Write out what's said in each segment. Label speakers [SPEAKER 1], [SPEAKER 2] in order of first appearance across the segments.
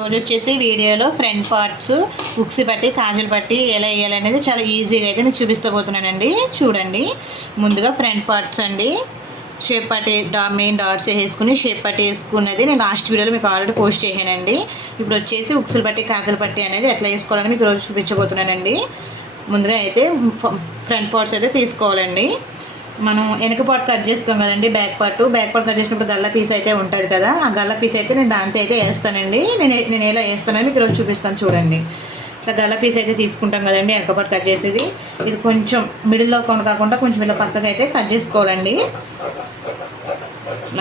[SPEAKER 1] రోజు వచ్చేసి వీడియోలో ఫ్రంట్ పార్ట్స్ బుక్స్ పట్టి కాజల్ పట్టి ఎలా వేయాలనేది చాలా ఈజీగా అయితే మీకు చూపిస్తబోతున్నానండి. చూడండి. ముందుగా ఫ్రంట్ పార్ట్స్ అండి. షేప్ పట్టి డా మెయిన్ డాట్స్ వేసుకుని షేప్ పట్టి వేసుకున్నది నేను లాస్ట్ వీడియోలో మీకు ఆల్రెడీ పోస్ట్ చేశానండి. ఇప్పుడు వచ్చేసి ఉక్సులు పట్టి కాజల్ పట్టి అనేది ఎట్లా వేసుకోవాలని మీకు రోజు చూపించబోతున్నానండి. ముందుగా అయితే ఫ్రంట్ పార్ట్స్ అయితే తీసుకోవాలండి. మనం వెనక పార్ట్ కట్ చేస్తాం కదండి back part back part cut చేసినప్పుడు గల్ల పీస్ అయితే ఉంటుంది కదా. ఆ గల్ల పీస్ అయితే నేను దాంతో అయితే వేస్తానండి. నేను నేను ఎలా వేస్తానని మీకు ఈరోజు చూపిస్తాను చూడండి. ఇట్లా గల్ల పీస్ అయితే తీసుకుంటాం కదండి వెనక పార్ట్ కట్ చేసేది. ఇది కొంచెం మిడిల్లో కొండ కాకుండా కొంచెం ఇలా పక్కకు అయితే కట్ చేసుకోవాలండి.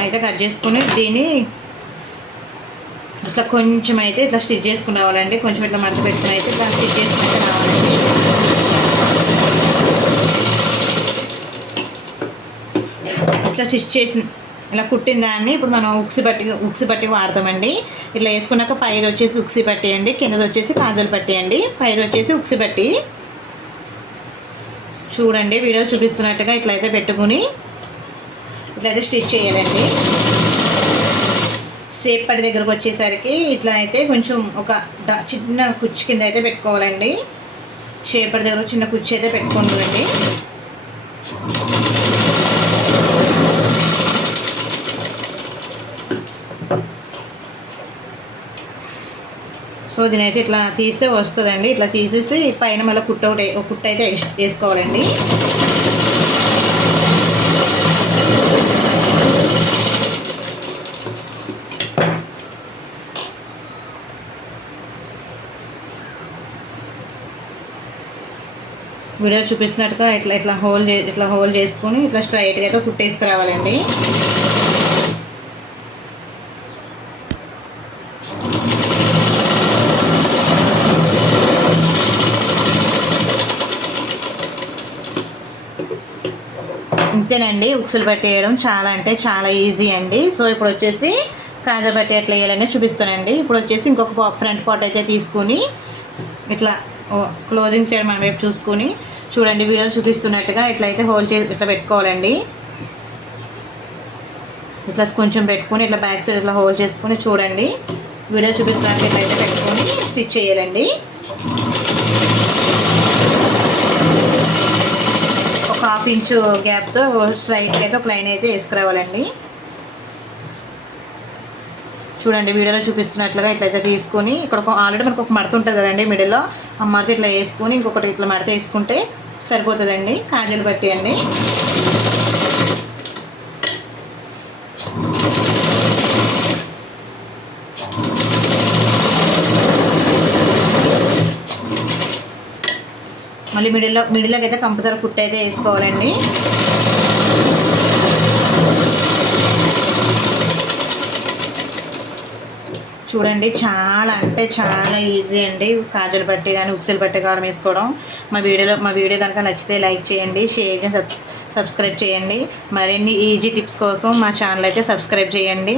[SPEAKER 1] అయితే కట్ చేసుకుని దీన్ని ఇట్లా కొంచెం అయితే ఇట్లా స్టిచ్ చేసుకుని రావాలండి. కొంచెం ఇట్లా మడత పెట్టుకుని అయితే ఇట్లా స్టిచ్ చేసుకుని రావాలండి. ఇట్లా స్టిచ్ చేసిన ఇలా కుట్టిన దాన్ని ఇప్పుడు మనం ఉక్సి పట్టి ఉక్సి పట్టి వాడతామండి. ఇట్లా వేసుకున్నాక పైది వచ్చేసి ఉక్సి పట్టేయండి అండి కిందది వచ్చేసి కాజలు పట్టేయండి. అండి పైది వచ్చేసి ఉక్సి పట్టి. చూడండి వీడియో చూపిస్తున్నట్టుగా ఇట్లయితే పెట్టుకుని ఇట్లయితే స్టిచ్ చేయాలండి. సేప్ పడి దగ్గరకు వచ్చేసరికి ఇట్లా అయితే కొంచెం ఒక చిన్న కుచ్చి కింద అయితే పెట్టుకోవాలండి. షేప్ దగ్గర చిన్న కుచ్చి అయితే పెట్టుకుంటుందండి సో దీనైతే ఇట్లా తీస్తే వస్తుందండి. ఇట్లా తీసేసి పైన మళ్ళీ కుట్ట ఒకటి ఒక కుట్ట అయితే వేసుకోవాలండి. వీడియో చూపిస్తున్నట్టుగా ఇట్లా ఇట్లా హోల్ ఇట్లా హోల్ చేసుకొని ఇట్లా స్ట్రైట్గా అయితే కుట్టేసుకురావాలండి. అంతేనండి. ఉక్సులు పట్టేయడం చాలా అంటే చాలా ఈజీ అండి. సో ఇప్పుడు వచ్చేసి కాజా పట్టి ఎట్లా వేయాలని చూపిస్తానండి. ఇప్పుడు వచ్చేసి ఇంకొక ఫ్రంట్ పార్ట్ అయితే తీసుకుని ఇట్లా క్లోజింగ్ సైడ్ మనం వైపు చూసుకొని చూడండి వీడియోలు చూపిస్తున్నట్టుగా ఇట్లయితే హోల్ చేసి ఇట్లా పెట్టుకోవాలండి. ఇట్లా కొంచెం పెట్టుకొని ఇట్లా బ్యాక్ సైడ్ ఇట్లా హోల్డ్ చేసుకొని చూడండి. వీడియో చూపిస్తున్నట్టు ఇట్లా అయితే పెట్టుకొని స్టిచ్ చేయాలండి. హాఫ్ ఇంచు గ్యాప్తో స్ట్రైట్గా అయితే ఒక లైన్ అయితే వేసుకురావాలండి. చూడండి వీడియోలో చూపిస్తున్నట్లుగా ఇట్లయితే తీసుకొని ఇక్కడ ఒక ఆల్రెడీ మనకు ఒక మడత ఉంటుంది కదండి మిడిల్లో ఆ మడత ఇట్లా వేసుకొని ఇంకొకటి ఇట్లా మడత వేసుకుంటే సరిపోతుందండి. కాజలు పట్టి అండి. మళ్ళీ మిడిల్లో మిడిల్లోకి అయితే కంపల్సరీ కుట్టు అయితే వేసుకోవాలండి. చూడండి చాలా అంటే చాలా ఈజీ అండి. కాజల్ పట్టి కానీ ఉక్సలు పట్టి కావడం వేసుకోవడం. మా వీడియోలో మా వీడియో కనుక నచ్చితే లైక్ చేయండి షేర్ సబ్ సబ్స్క్రైబ్ చేయండి. మరిన్ని ఈజీ టిప్స్ కోసం మా ఛానల్ అయితే సబ్స్క్రైబ్ చేయండి.